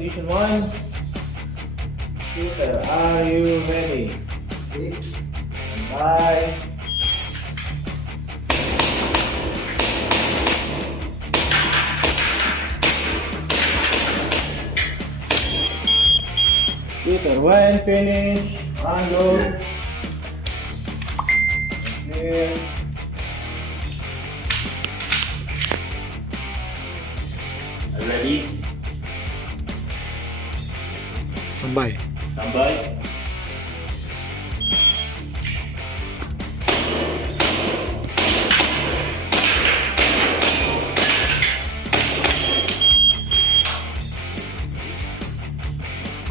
Condition 1. Shooter, are you ready? Bye. Shooter, when finished, unload. Clear. Ready? Tambay. Tambay.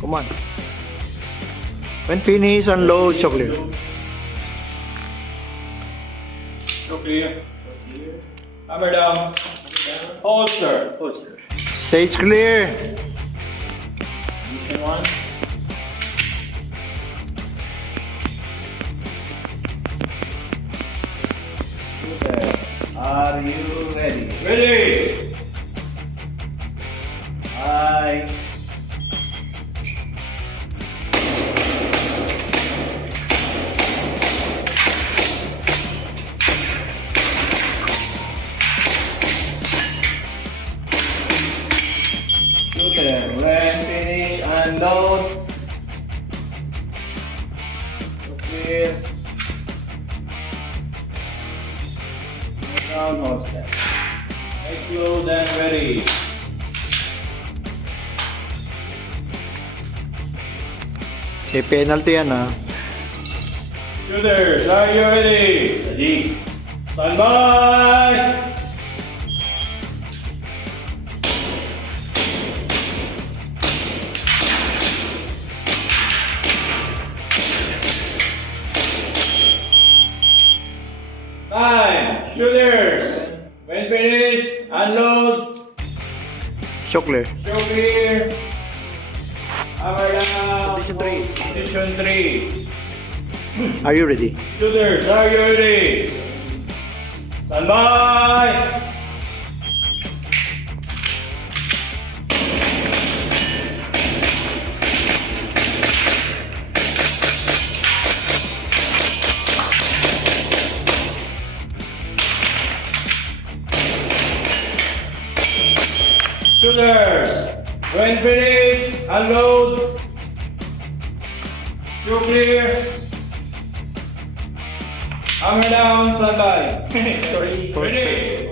Come on. When finished, unload, chocolate. So clear. Hammer down. Holster. Stage clear. Condition 1. Shooter, are you ready? Ready! Bye. Shooter, when finished, unload. So clear. Down holster. Explode and ready. May penalty yan ah. Shooters, are you ready? Ready. Stand by. Time. Shooters. When finished, unload. Chocolate. Show clear. Hammer down. Condition 3. Condition 3. Are you ready? Shooters, are you ready? Stand by. Shooters, when finished, unload. Show clear. Hammer down, stand by. Sorry. Ready.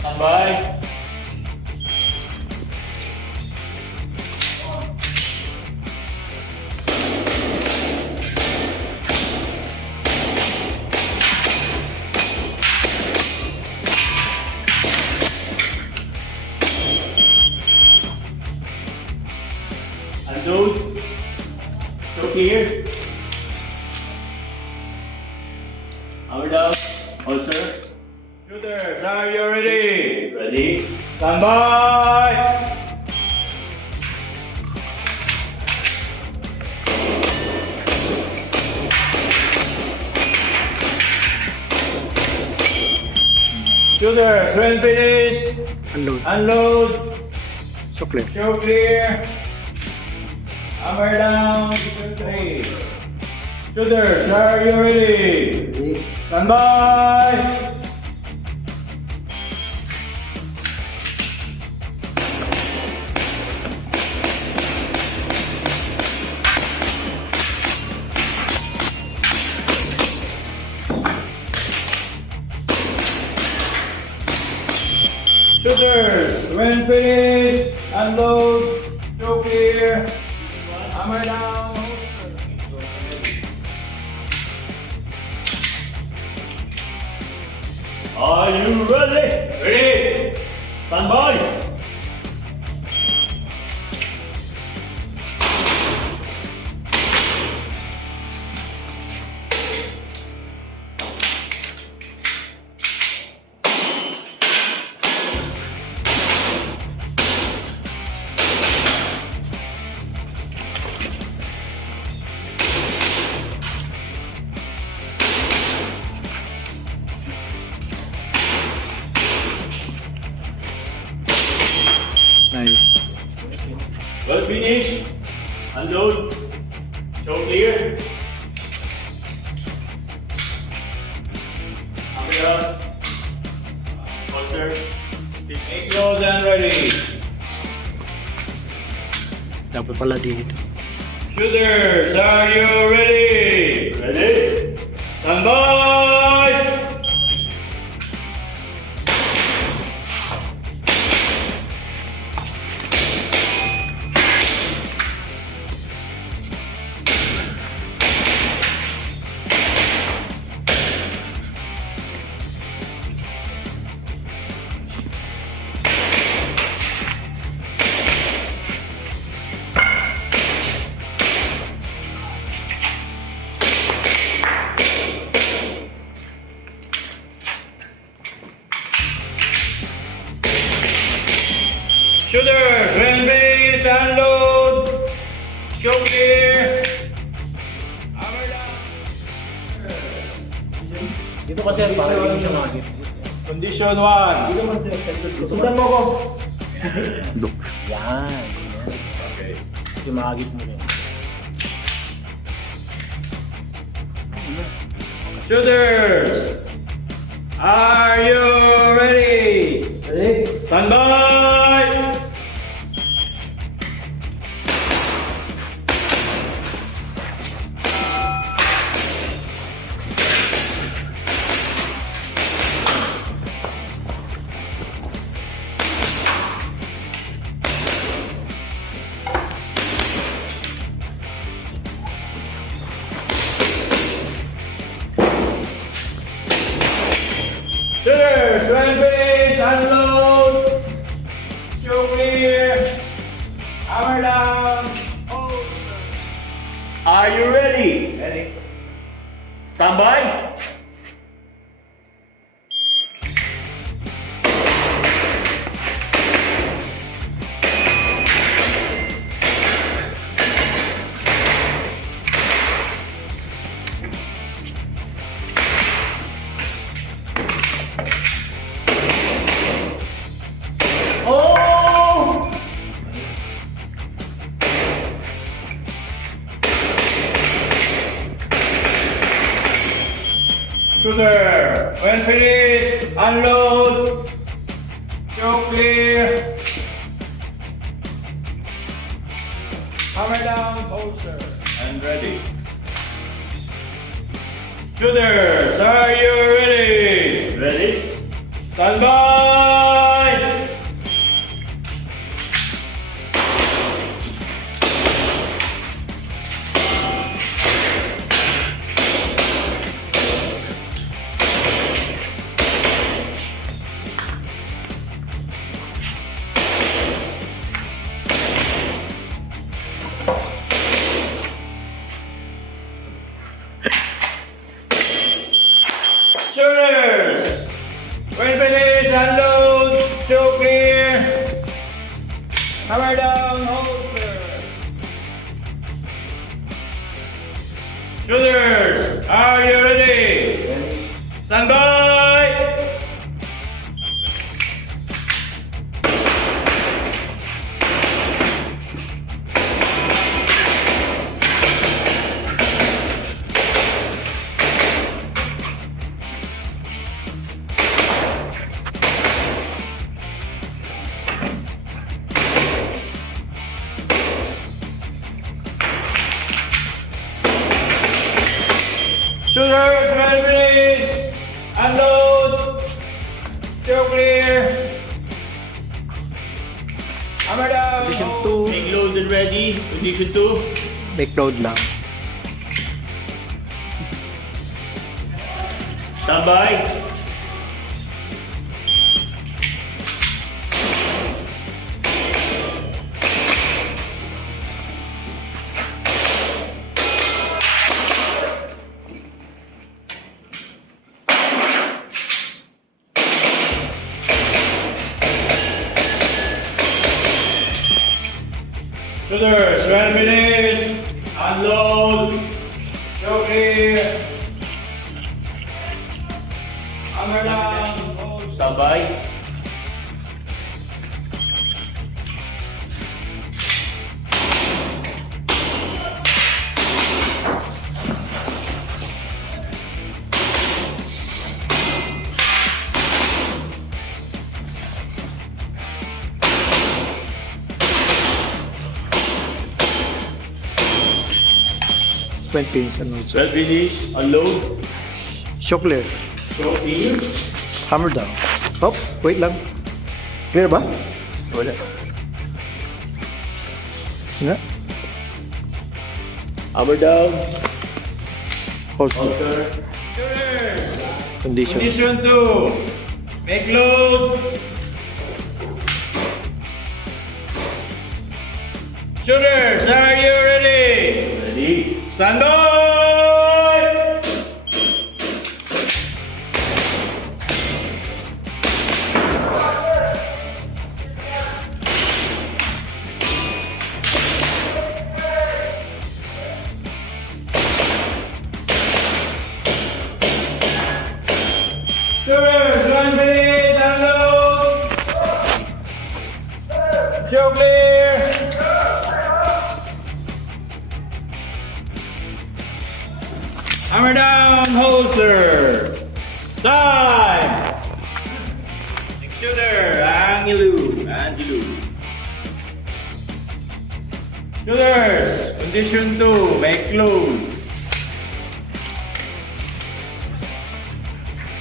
Stand by. Unload. Show clear. Hammer down. Holster. Shooters, are you ready? Ready. Stand by. Shooters, when finished, Unload. unload. Chocolate. Show clear. Hammer down. Shoot 3. Shooters, are you ready? Stand by. Shooters, when finished, unload. Show clear. Hammer down. Are you ready? Ready. Stand by. Nice. Well finished. Unload. Show clear. Hammer down. Holster. Take close and ready. Dapat pala dito. Shooters, are you ready? Ready? Stand by! Shooters, when ready to unload. Show clear. Hammer down. Dito kasi para hindi siya makakit. Condition 1. Dito man sir. Sundan mo ko. Look. Yan. Okay. Yung makakit mo rin. Shooters, are you ready? Ready? Stand by! Shooters, when ready, unload. Show clear. Hammer down. Hold. Are you ready? Ready. Stand by. Oh! Shooter, when finished, unload. Show clear. Hammer down, holster, and ready. Shooters, are you ready? Ready? Stand by! Shooters, when finished, unload, show clear, hammer down, holster. Shooters, are you ready? Stand by. Shooters, when finished, unload, show clear, hammer down, Condition hold. 2. Make loaded ready, condition 2. Make load lang. Stand by. Shooters, when finished, unload, show clear, hammer down, hold. Stand by. Point finish and also. Well finish. Unload. Show clear. So clear. Hammer down. Hop, wait lang. Clear ba? Wala. Nga. Hammer down. Holster. Alter. Condition. Condition 2. Make load. Shooters, are you ready? Ready. Stand by. Shooters, line ready, download. Show clear. Hammer down, holster. Time. Next shooter, Angelo. Shooters, condition 2, make load.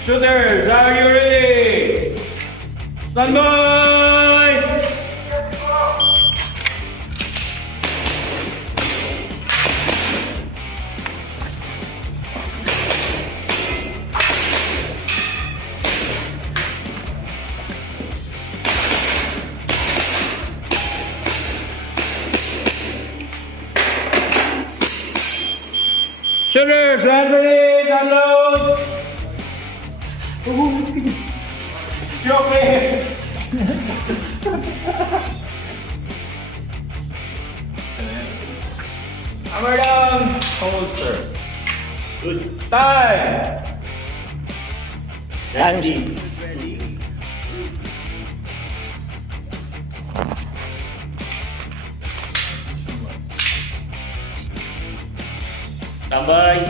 Shooters, are you ready? Stand by. Shooters, ready, download. Show clear. Hammer down, holster. Good. Time. Ready. Tambay.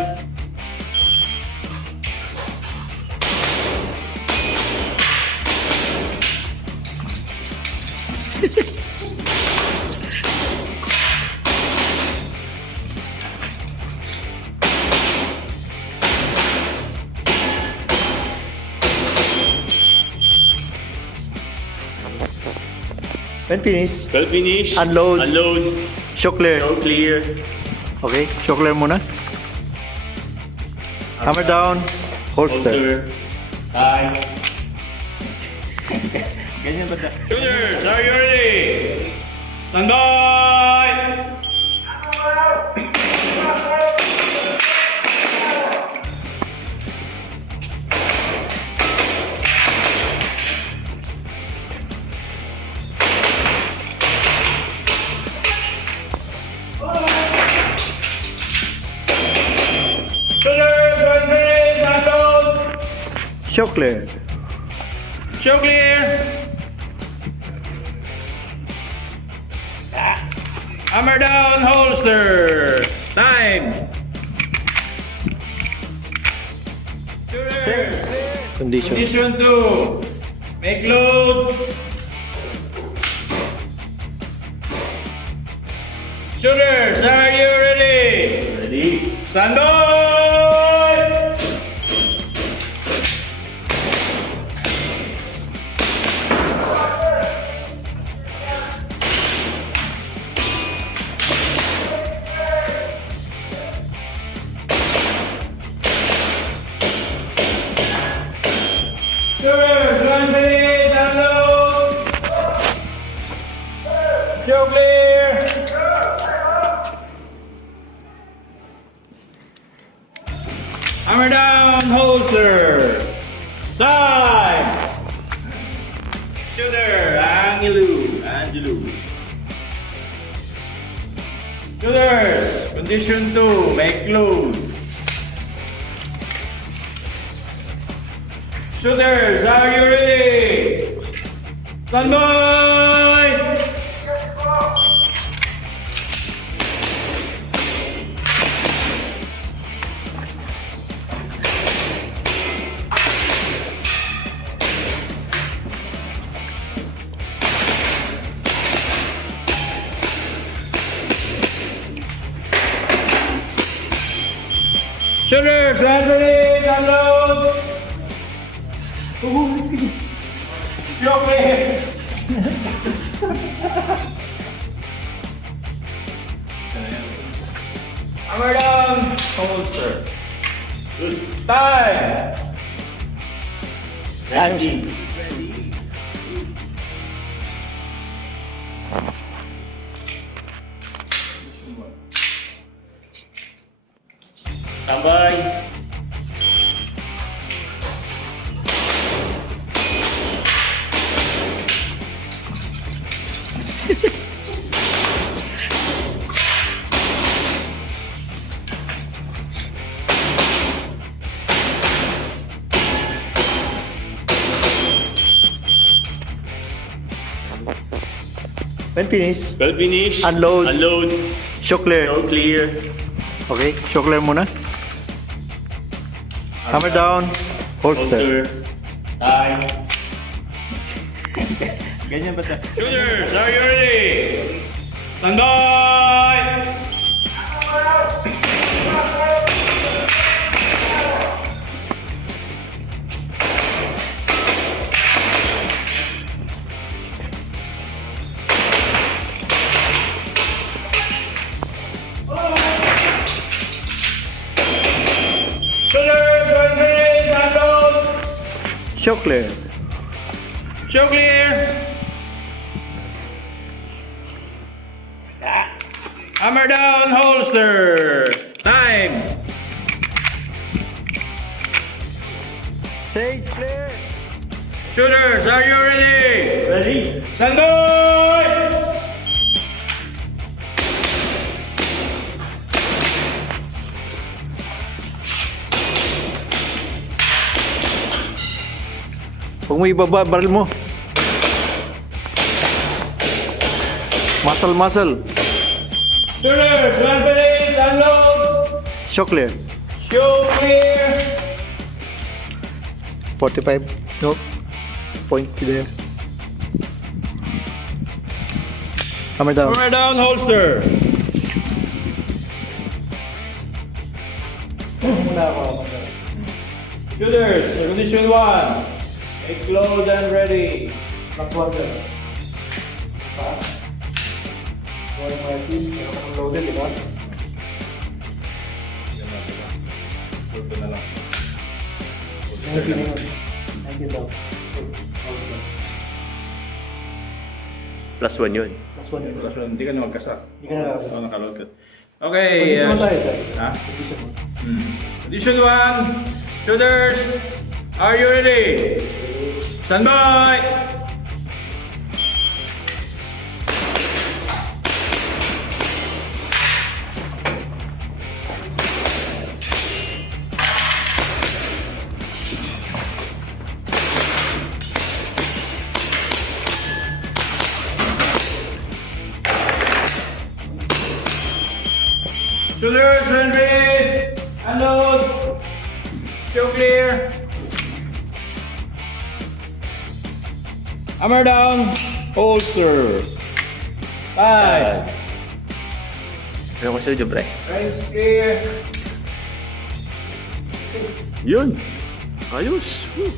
Point finish. Well finish. Unload. Unload. Show clear. Show clear. Okay, show clear muna. Hammer down. Holster. Time. Ganyan ba? Shooters, are you ready? Stand by. Shooters, are you ready? Download. Show clear. Show clear. Hammer down, holster. Time. Shooters. Condition. Condition 2. Make load. Shooters, are you ready? Ready. Stand by. Shooters, line ready, download. Show clear. Hammer down, holster. Time. Shooter, Angelo. Shooters, condition 2, make load. Shooters, are you ready? Stand by. Shoulders, hands ready, unload. You okay? Hammer down, holster. Time. Ready. Tambay. When finished, Well finish. Unload. Unload. show clear. All clear. Okay, show clear muna. Hammer down, holster. Time. Ganyan ba ito? Shooters, are you ready? Stand by! Shooters, are you ready? Unload! Show clear. Show clear! Hammer down, holster! Time! Stage clear. Shooters, are you ready? Ready? Stand by! Huwag mo ibaba baril mo. Muscle. Shooters, one police, unload! Show clear. Show clear! 45. No. Point there. Hammer down. Hammer down, holster! Shooters, condition 1. Explode and ready. Loaded, di ba? Plus 1 yun. Hindi ka na magkasa. Hindi ka na Oo, nakaload ka. Okay. Condition mo tayo, sir. Ha? Condition mo. Condition 1. Shooters, are you ready? Stand by! Shooters, release! Unload! Show clear! Hammer down! Holster! Five! Ano ko sa'yo, Jobre? Range clear! Yun! Ayos! Woo.